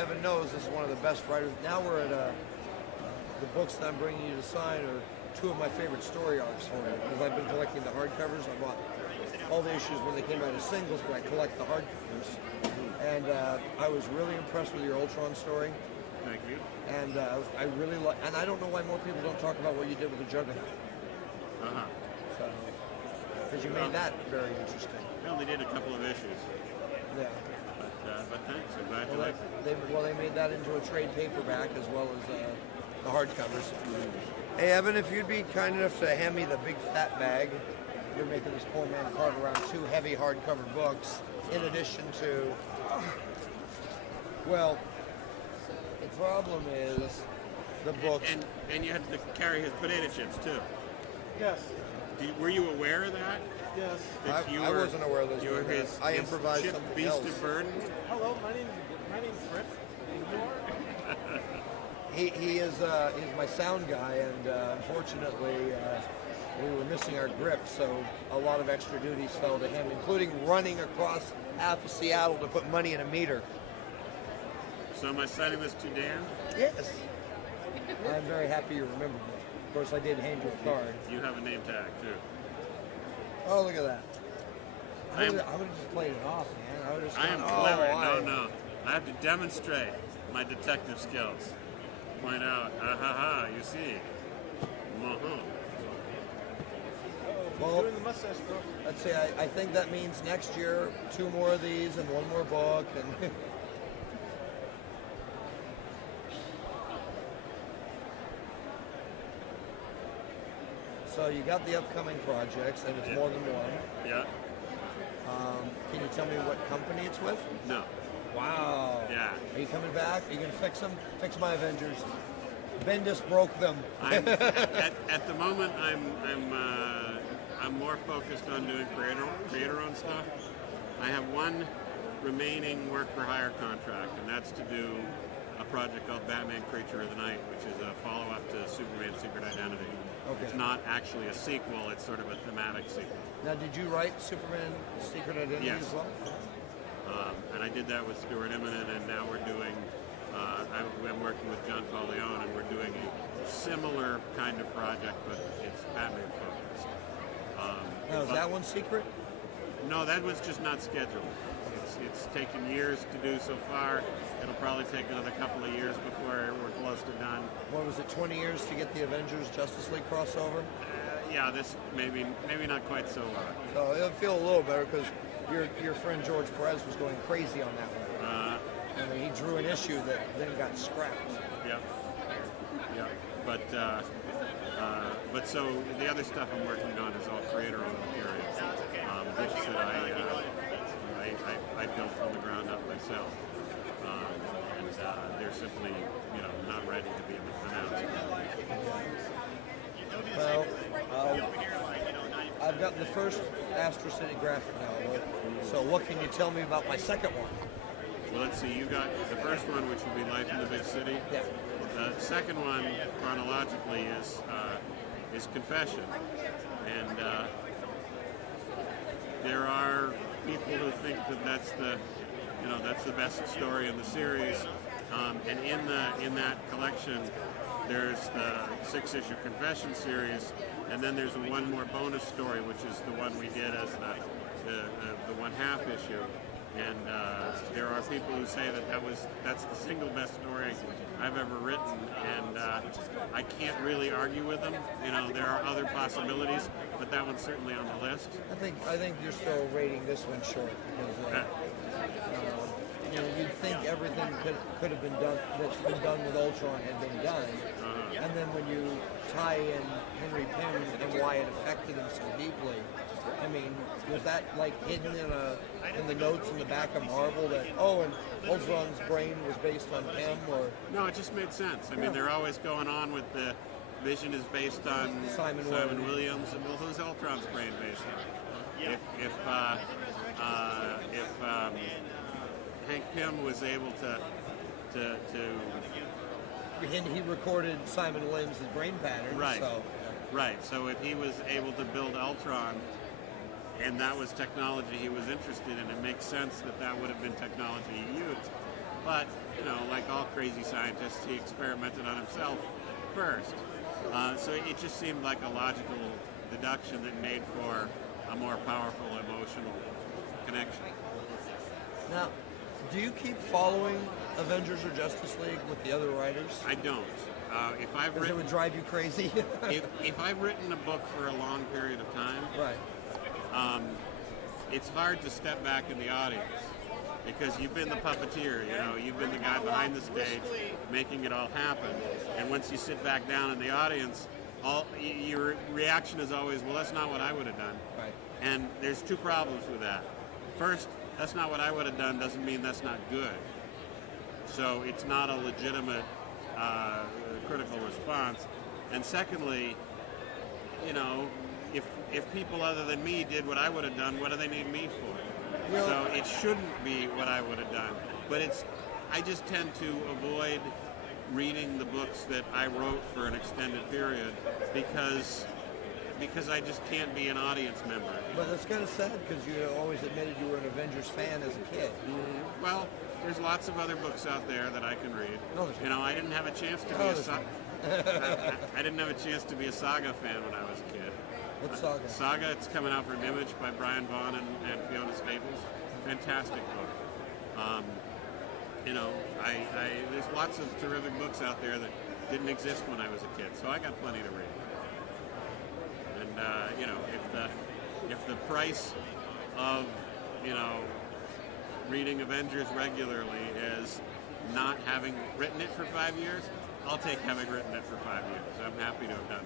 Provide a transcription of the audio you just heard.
Evan knows this is one of the best writers. Now we're at the books that I'm bringing you to sign are two of my favorite story arcs for me because I've been collecting the hardcovers. I bought all the issues when they came out as singles, but I collect the hardcovers. And I was really impressed with your Ultron story. Thank you. And I really like, and I don't know why more people don't talk about what you did with the Juggernaut. So, because you made that very interesting. I only did a couple of issues. Yeah. But thanks. I'm glad you Well, liked it. they made that into a trade paperback as well as the hardcovers. Hey, Evan, if you'd be kind enough to hand me the big fat bag. You're making this poor man cart around two heavy hardcover books, in addition to, well, the problem is the books. And you had to carry his potato chips, too. Yes. Were you aware of that? Yes. I wasn't aware of those. You were his improvised chip something beast else. of burden? Hello, my name's Fritz. He is he's my sound guy, and unfortunately we were missing our grip, so a lot of extra duties fell to him, including running across half of Seattle to put money in a meter. So am I signing this to Dan? Yes. I'm very happy you remembered me. Of course, I did hand you a card. You have a name tag, too. Oh, look at that. I would have just played it off, man. I would have just I am gone, clever. No. I have to demonstrate my detective skills. Point out, you see. Well, Doing the mustache girl. let's see, I think that means next year, 2 more of these and 1 more book. And so you got the upcoming projects, and it's more than one. Yeah. Can you tell me what company it's with? No. Wow. Yeah. Are you coming back? Are you going to fix them? Fix my Avengers. Bendis broke them. At the moment, I'm more focused on doing creator-owned stuff. I have one remaining work-for-hire contract, and that's to do a project called Batman Creature of the Night, which is a follow-up to Superman's Secret Identity. Okay. It's not actually a sequel, it's sort of a thematic sequel. Now, did you write Superman Secret Identity Yes. as well? And I did that with Stuart Immonen, and now we're doing, I'm working with John Corleone, and we're doing a similar kind of project, but it's Batman focused. Now, is that one secret? No, that one's just not scheduled. It's taken years to do so far. It'll probably take another couple of years before we're close to done. What was it, 20 years to get the Avengers Justice League crossover? Yeah, this maybe not quite so long. So it'll feel a little better because your friend George Perez was going crazy on that one. I mean, he drew an issue that then got scrapped. Yeah. But so the other stuff I'm working on is all creator-owned materials, which that I built from the ground up myself, and they're simply not ready to be announced. Well, I've got the first Astro City graphic novel. So what can you tell me about my second one? Well, let's see. You got the first one, which will be Life in the Big City. Yeah. The second one, chronologically, is Confession, and there are people who think that that's the best story in the series. And in that collection, there's the 6-issue Confession series, and then there's one more bonus story, which is the one we did as the 1/2 issue. And there are people who say that's the single best story I've ever written, and I can't really argue with them. There are other possibilities, but that one's certainly on the list. I think you're still rating this one short because you'd think everything could have been done that's been done with Ultron had been done, and then when you tie in Henry Pym and why it affected him so deeply. I mean, was that like hidden in the notes in the back of Marvel that and Ultron's brain was based on Pym, or no? It just made sense. I mean, they're always going on with the Vision is based on Simon Williams, and well, who's Ultron's brain based on? If Hank Pym was able to he recorded Simon Williams' brain pattern, right? So. Right. So if he was able to build Ultron, and that was technology he was interested in, it makes sense that would have been technology he used. But, you know, like all crazy scientists, he experimented on himself first. So it just seemed like a logical deduction that made for a more powerful emotional connection. Now, do you keep following Avengers or Justice League with the other writers? I don't. If I've Because it written, would drive you crazy. if I've written a book for a long period of time, Right. it's hard to step back in the audience because you've been the puppeteer, you know, you've been the guy behind the stage making it all happen. And once you sit back down in the audience, your reaction is always, well, that's not what I would have done. Right. And there's two problems with that. First, that's not what I would have done doesn't mean that's not good. So it's not a legitimate critical response. And secondly, you know, if people other than me did what I would have done, what do they need me for? Well, So it shouldn't be what I would have done. But I just tend to avoid reading the books that I wrote for an extended period because I just can't be an audience member. But that's kind of sad because you always admitted you were an Avengers fan as a kid. Well, there's lots of other books out there that I can read. No, there's You know, I didn't have a chance to be I didn't have a chance to be a Saga fan when I was a kid. What saga? Saga, it's coming out from Image by Brian Vaughan and Fiona Staples. Fantastic book. You know, there's lots of terrific books out there that didn't exist when I was a kid, so I got plenty to read. And you know, if the price of, you know, reading Avengers regularly is not having written it for 5 years, I'll take having written it for 5 years. I'm happy to have done